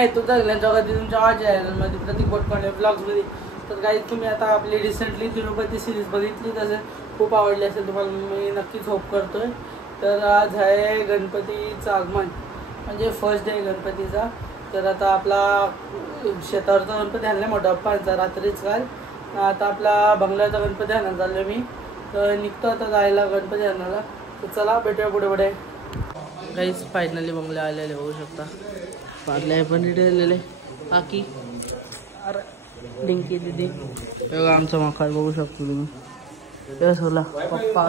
येतो सगळ्यांच्या कधी तुमच्या चॅनलमध्ये प्रतीक बोटकोंडे ब्लॉग्समध्ये. तर काही तुम्ही आता आपली रिसेंटली तिरुपती सिरीज बघितली तसं खूप आवडली असेल तुम्हाला, मी नक्कीच होप करतोय. तर आज आहे गणपतीचं आगमन, म्हणजे फर्स्ट डे गणपतीचा. तर आता आपला शेतावरचा गणपती आणला मोठा बाप्पांचा रात्रीच काल. आता आपला बंगल्याचा गणपती आणायला चाललो मी. तर निघतो आता जायला गणपती आणायला. तर चला भेटूया पुढे पुढे. काहीच फायनली बंगले आलेले बघू शकता. पार्ले पण इथे आलेले काकी, अरे डिंकी दिदी, बघा आमचा मकाळ बघू शकतो तुम्ही. होला पप्पा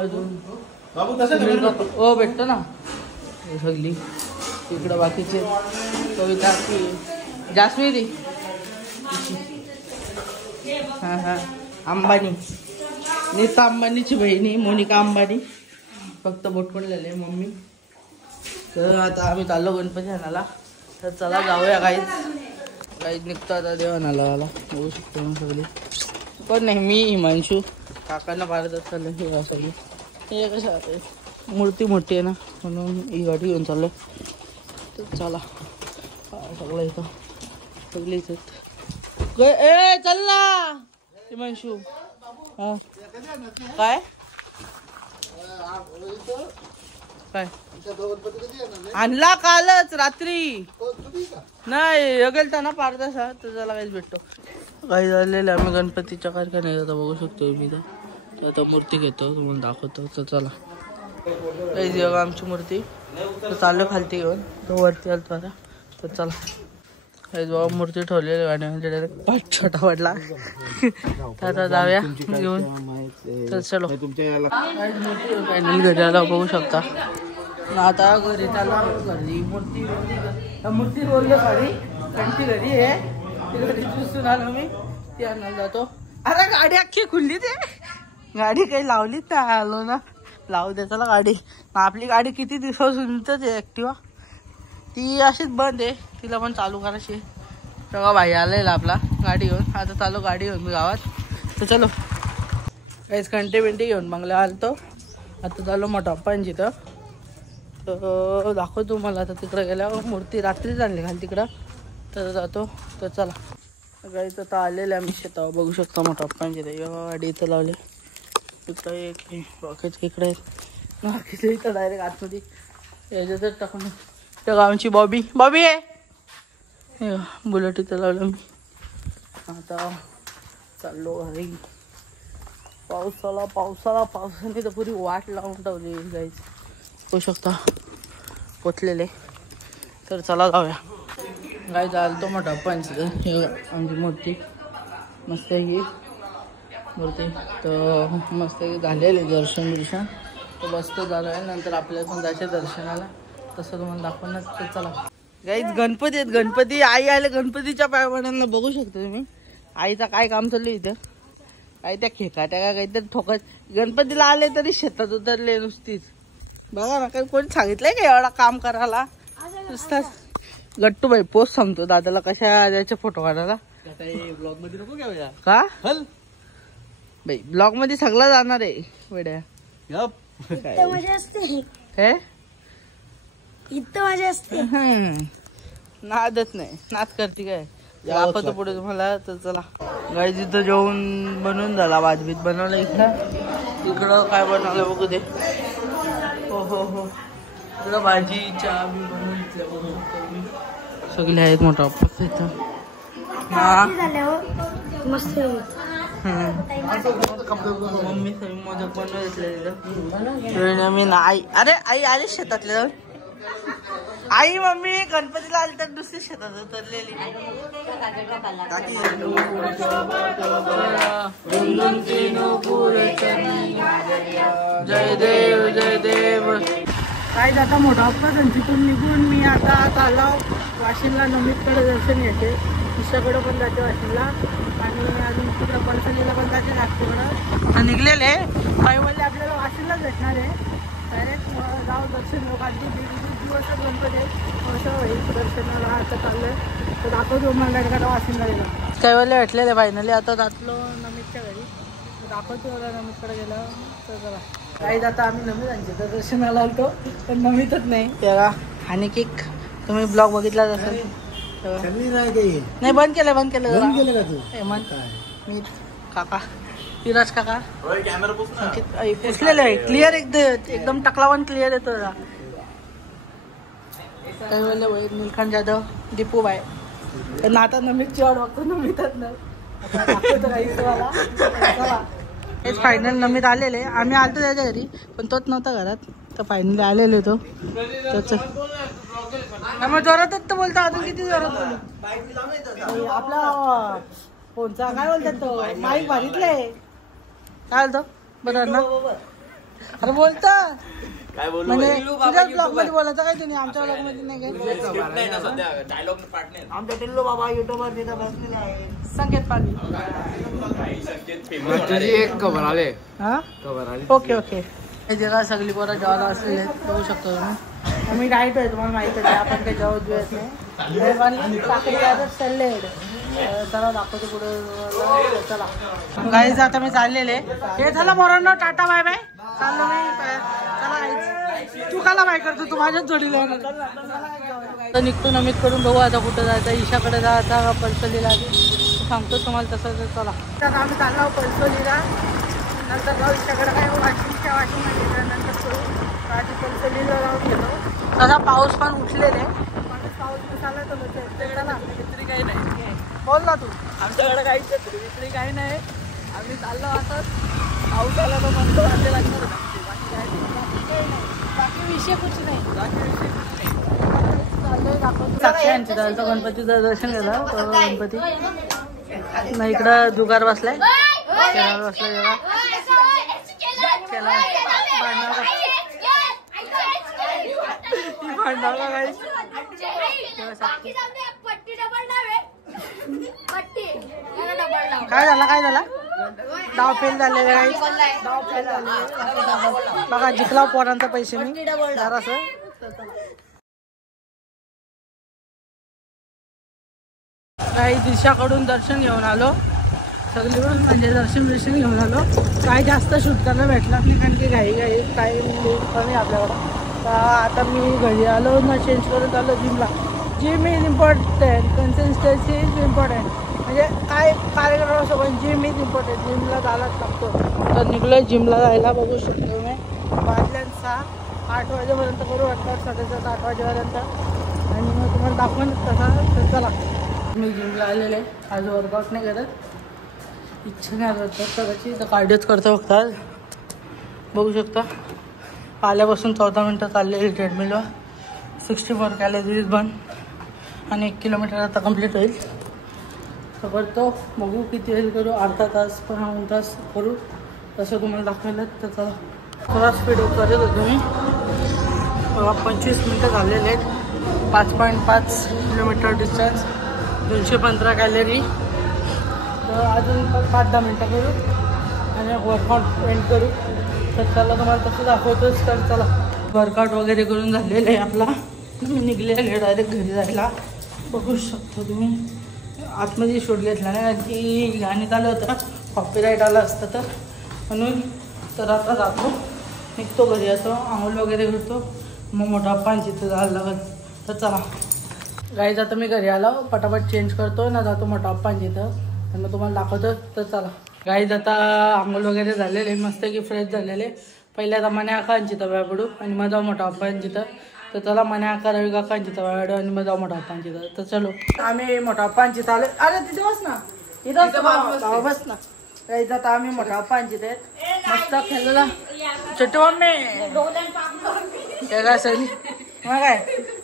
अजून ओ भेटतो ना सगळी इकडं. बाकीचे कविता की जास्मी दी, हां हां अंबानी, नीता अंबानीची बहिणी मोनिका अंबानी, फक्त बोटकोंडलेले मम्मी. तर आता आम्ही चाललो गणपती आणायला. तर चला जाऊया. काहीच निघतो आता देवानाला मला बघू शकतो मग सगळी. पण नाही मी हिमांशू काकांना पारत चाललं. हे सगळी हे कसं मूर्ती मोठी आहे ना म्हणून ही गाडी घेऊन चाललो. तर चला सगळं इथं सगळीच ए चल ना हिमांशू. हां काय काय आणला कालच रात्री, नाही गेलता ना पारदासा. तर त्याला काहीच भेटतो. काही झालेलं आम्ही गणपतीच्या कारखान्यात आता बघू शकतो मी. तर आता मूर्ती घेतो तुम्हाला दाखवतो. तर चला काहीच बघा आमची मूर्ती. तर चाललो खालती घेऊन, तो वरती आलतो आता. तर चला काहीच बघा मूर्ती ठेवलेली गाड्यामध्ये डायरेक्ट पाच छोटा पडला. तर आता जाऊया घेऊन. तर चलो फायनल घरी आला बघू शकता. आता घरी चालला. घरी मूर्ती बोललो गाडी कंटी घरी आहे. ती घरी पुसून आलो मी, ती आणायला जातो. अरे गाडी अख्खी खुलली, ते गाडी काही लावली त्या आलो ना. लावू दे चला गाडी. आपली गाडी किती दिवसापासूनच आहे ॲक्टिवा, ती अशीच बंद आहे. तिला पण चालू करायची. तेव्हा भाई आलेला आपला गाडी घेऊन. आता चालू गाडी घेऊन मी गावात. तर चलो काहीच कंटे बिंटी घेऊन बंगल्या आलतो. आता चालू मोठा पप्पांची. तर दाखवतो तुम्हाला. आता तिकडं गेल्यावर मूर्ती रात्रीच आणली खाली तिकडं. तर जातो. तर चला काही तर आलेलं आम्ही शेतावर बघू शकता. मोठा पप्पांची गाडी इथं लावली. इकडं एक बाकीचे इकडे आहेत. बाकीचे इथं डायरेक्ट आतमध्ये याच्यातच टाकून. त्या गावची बॉबी आहे. बुलेट इथं लावलं मी. आता चाललो घरी. पावसाने तर पुरी वाट लावून ठेवली गाईज होऊ शकता पोचलेले. तर चला जाऊया. गाय चालतो मोठा पंच. हे आमची मूर्ती मस्त ही मूर्ती. तर मस्त झालेली दर्शन. तर बसतो झालं आहे. नंतर आपल्याला पण जायचं दर्शनाला. तसं तुम्हाला दाखवणार. तर चला गाईज गणपती आहेत. गणपती आई आले गणपतीच्या पायवाड्यांना बघू शकता तुम्ही. आईचा काय काम चाललं इथं. काय त्या खेकाट्या का काहीतरी ठोकत. गणपतीला आले तरी शेतात उतरले नुसतीच. बघा ना काही कोणी सांगितलंय का एवढा काम करायला. नुसताच गट्टू भाई पोस्ट सांगतो दादाला कशा द्यायचे फोटो काढायला. ब्लॉग मध्ये नको घेऊया का भाई. ब्लॉग मध्ये सगळं जाणार आहे वेड्या. काय इतकं मजा असते. नादच नाही. नाद करते काय. दाखवतो पुढे तुम्हाला. तर चला गाई तिथं जेवण बनवून झाला. भातभीत बनवलं. इकडं काय बनवलं बघू दे. हो इकडं भाजी चहा बी बनवून घेतल्या सगळे आहेत. मोठा ऑफिस इथं. हा मस्त मम्मी सगळी मोदक बनवून घेतले तिथं. मी आई अरे आई आली शेतातल्या. आई मम्मी गणपतीला आली तर दुसरी शेतात उतरलेली. जय देव जय देव. काय जाता मोठा हप्ता त्यांच्यातून निघून मी आता चाललो वाशिमला. नमितकडे दर्शन येते. ईशाकडं पण जाते वाशिमला. आणि अजून तिकडं पडसलीला पण जाते नागपूरकडं. निघलेले काही म्हणले आपल्याला वाशिमलाच भेटणार आहे. डायरेक्ट जाऊ दर्शन दिवस गणपती आहे. दर्शनाला आता चाललंय. तर दाखवतो मला डायरेक्ट वाशिमला गेला. काही वेळेला भेटलेले फायनली. आता जातलो नमितच्या घरी. दाखवतो मला नमितकडे गेलं. तर चला काही आता आम्ही नमितांचे तर दर्शनाला आलतो पण नमितच नाही. तेव्हा आणि केक तुम्ही ब्लॉग बघितलाच असेल. नाही बंद केलं हेमंत मी काका विराज काका पुसलेलं आहे क्लिअर एकदम टकलावन क्लिअर येतो. काय बोलले नीलकंठ जाधव दीपू बाय त्यांना आता नमितची वाट बघतो. नमितच नाही हेच फायनल नमित आलेले. आम्ही आलतो त्याच्या घरी पण तोच नव्हता घरात तर फायनली आलेले तो त्याच मग जोरातच तर बोलतो. अजून किती जोरात बोलू आपला फोनचा काय बोलतात तो माईक भारीतले काय बोलतो बरोबर ना. अरे बोलता म्हणजे तुझ्याच ब्लॉग मध्ये बोलायचं काय तुम्ही आमच्या ब्लॉग मध्ये नाही काय. आमच्या टिल्लू बाबा युट्यूबर तिथं बसलेले आहे. संकेत पाली ओके ओके. हे जगा सगळी पोरं जेवायला असलेले बघू शकतो तुम्ही. आम्ही डाईट आहे तुम्हाला माहिती आहे आपण काही जेवत बिवत नाही. साखरी चालले चला दाखवतो पुढे. चला गाईज आता मी चाललेले. हे झालं पोरांनो टाटा बाय बाय चाललो मी. चला तू काला बाय करतो तू माझ्याच जोडीला तर निघतो नमित करून बघू आता कुठं जायचं. ईशाकडे जायचा का पलसलीला सांगतो तुम्हाला तसं. चला आता आम्ही चाललो पलसलीला नंतर जाऊ ईशाकडे काय वाशिंग नंतर करू आधी पलसलीला जाऊन घेतो. तसा पाऊस पण उठलेले पाऊस चालला तर काही नाही. बोल ना तू आमच्याकडे काहीच विक्री काही नाही. आम्ही चाललो असं पाऊस आला तर म्हणतो आले लागणार बाकी विषय कुछ नाही. चालतो गणपतीचं दर्शन केलं. गणपती नाही इकडं जुगार बसलाय बसलाय जेव्हा भांडावला काही काय झाला डाव फेल झालेले डाव फेल झाले बघा. जिंकला पोरांचा पैसे मी जरासं. काही दिशाकडून दर्शन घेऊन आलो सगळी म्हणजे दर्शन घेऊन आलो. काही जास्त शूट करायला भेटला नाही कारण की घाई टाईम कमी आपल्याकडं. तर आता मी घरी आलो ना चेंज करत आलो जिमला. Gym is important consistency is important म्हणजे काय कार्यक्रमासोबत जिम इज इम्पॉर्टंट. जिमला जायलाच लागतो. तर निघलो जिमला जायला बघू शकतो मी. वाजल्यान 6-8 वाजेपर्यंत करू वाटतं 7:30 8 वाजेपर्यंत आणि मग तुम्हाला दाखवून तसा तर चला. मी जिमला आलेले आहे. आज वर्कआउट नाही करत इच्छा नाही करतात कदाची तर कार्डिओच करतो फक्त आज. बघू शकता आल्यापासून 14 मिनटं चाललेली ट्रेडमिलवर. 64 कॅलरीज बर्न आणि 1 किलोमीटर आता कंप्लीट होईल. तर करतो बघू किती वेळ करू. अर्धा तास 1 तास करू तसं तुम्हाला दाखवायला. तर चला थोडा स्पीड करत होतो मी. 25 मिनटं झालेले आहेत. 5.5 किलोमीटर डिस्टन्स 215 कॅलरी. तर अजून 5-10 मिनटं करू आणि वर्कआउट एंड करू. तर चला तुम्हाला तसं दाखवतोच. तर चला वर्कआउट वगैरे करून झालेलं आहे आपला. मी निघलेले डायरेक्ट घरी जायला. बघू शकतो तुम्ही आतमध्ये शूट घेतला नाही कारण की गाणी चालू होतं कॉपीराईट आलं असतं तर म्हणून. तर आता जातो निघतो घरी येतो आंघोळ वगैरे करतो मग मोठा पाणी तिथं जायला लागत. तर चला गाईज आता मी घरी आलो पटापट चेंज करतो ना जातो मोठा पाणी तिथं आणि मग तुम्हाला दाखवतो. तर चला गाईज आता आंघोळ वगैरे झालेले मस्त की फ्रेश झालेले. पहिले आता मने आकांची तव्या पडू आणि मग जाऊ मोठा पाणी तिथं. तर चला मने आकार रवी काकांची तव्या आणि मग जाऊ मोठा पाणी तिथं. तर चलो आम्ही मोठा पाणी आलो. अरे तिथे बस ना इथं बस ना. गाईज आता आम्ही मोठा पाणी आहेत मस्त खेळलेला छोटू मम्मी काय सगळी मग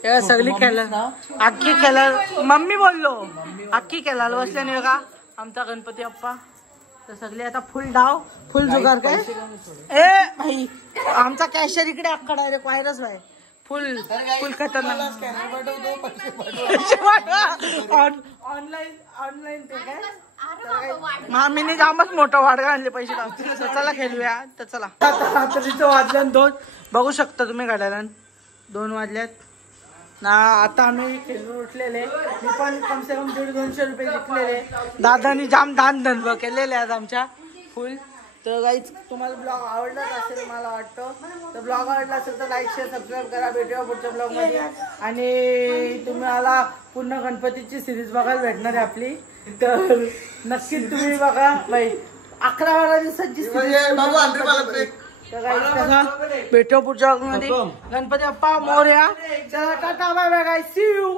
काय सगळी खेळलं अख्खी खेळायला मम्मी बोललो अख्खी खेळायला बसल्याने का आमचा गणपती बाप्पा. तर सगळे आता फुल डाव फुल जुगार काय ए भाई आमचा कॅशियर इकडे अख्खा डायरेक्ट व्हायरस भाई फुल फुल खतरनाक. ऑनलाईन ते काय मामीने जामच मोठा वाडगा आणले पैसे टाकतील. चला खेळूया. तर चला आता तिथं वाजल्यान 2 बघू शकता तुम्ही गाड्याला 2 वाजल्यात ना. आता आम्ही खेळून उठलेले. मी पण कमसे कम 150-200 रुपये जिंकलेले. दादानी जाम दान धन्व केलेले आज आमच्या फुल. तर गाईज तुम्हाला ब्लॉग आवडलाच असेल मला वाटतं. तर ब्लॉग आवडला असेल तर लाईक शेअर सबस्क्राईब करा. भेटूया पुढच्या ब्लॉग मध्ये. आणि तुम्हाला पूर्ण गणपतीची सिरीज बघायला भेटणार आहे आपली. तर नक्कीच तुम्ही बघा बाई. 11-12 दिवसाची भेटू पुढच्या ब्लॉग मध्ये. गणपती बाप्पा मोरया. चला tata bye bye guys. See you.